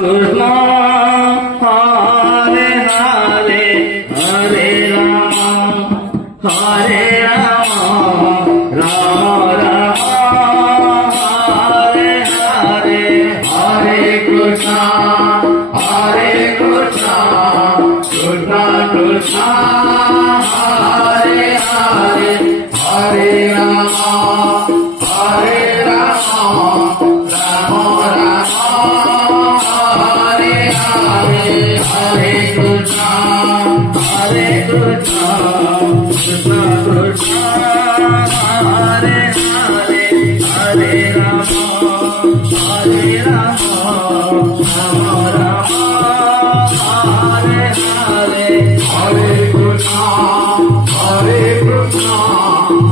Krishna Hare Hare Hare Ram Ram Ram Hare Hare Hare Krishna Krishna Krishna Hare Hare Hare Ram Ram Ram Hare Hare Hare Krishna Krishna Krishna Hare Hare Hare Ram Ram Ram Hare Hare Hare Krishna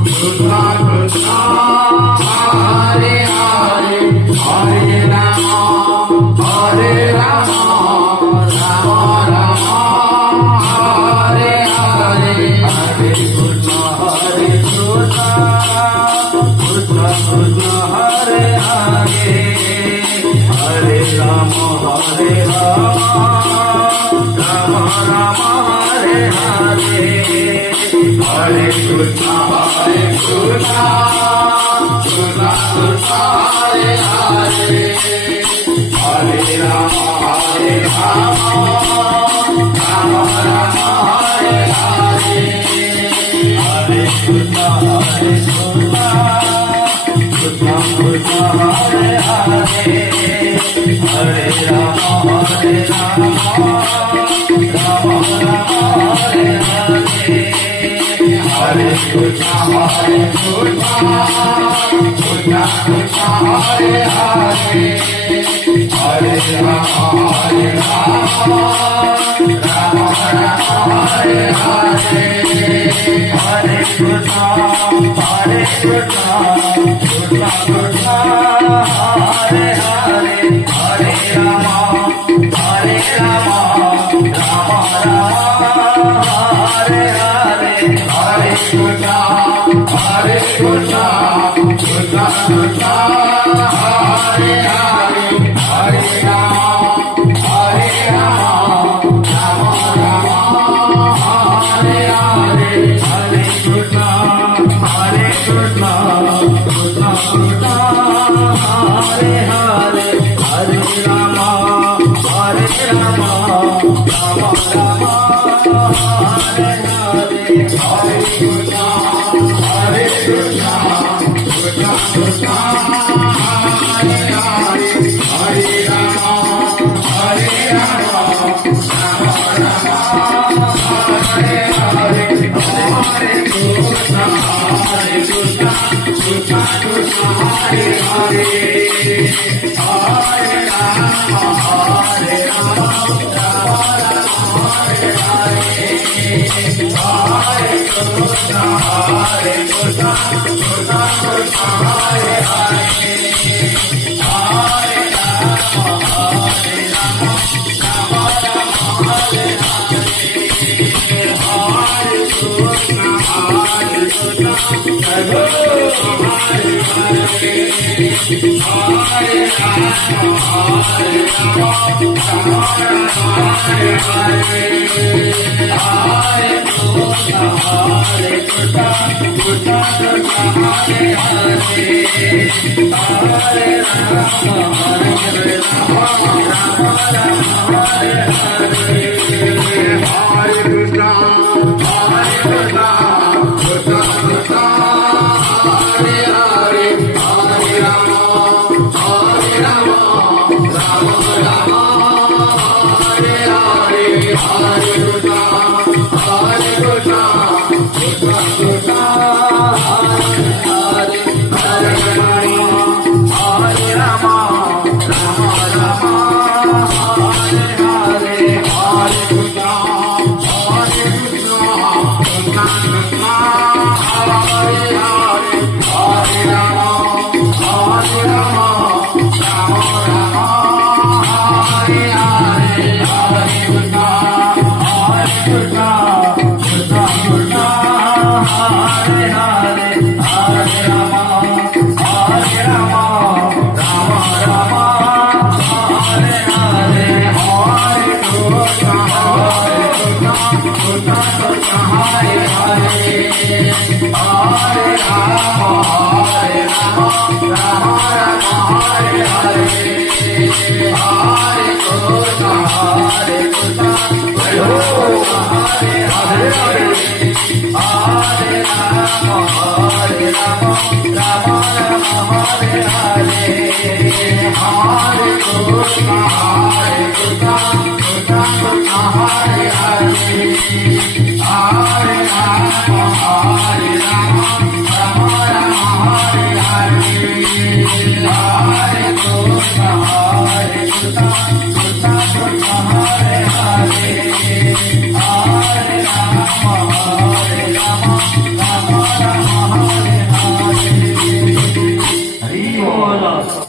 Krishna Krishna Hare Hare Hare Ram Ram Ram Hare Hare Hare Krishna Krishna Krishna Hare Hare Hare Ram Ram Ram Hare Hare Hare Krishna Krishna Krishna Hare Hare Hare Ram Ram Ram Hare Hare Hare Krishna Krishna Krishna Hare Hare Hare Ram Ram Ram Hare Hare Hare Krishna Krishna Krishna Hare Hare Hare Ram Ram Ram Hare Hare Hare Krishna Krishna Krishna Hare Hare Hare Ram Ram Ram Hare Hare Hare Krishna Krishna Krishna Hare Hare Hare Ram Ram Hare Hare Hare Krishna Krishna Krishna Hare Hare Hare Ram Ram Ram Hare Hare Hare Krishna Krishna Krishna Hare Hare Hare Ram Hare Hare Hare Krishna Krishna Krishna Hare Hare Hare Ram Hare Krishna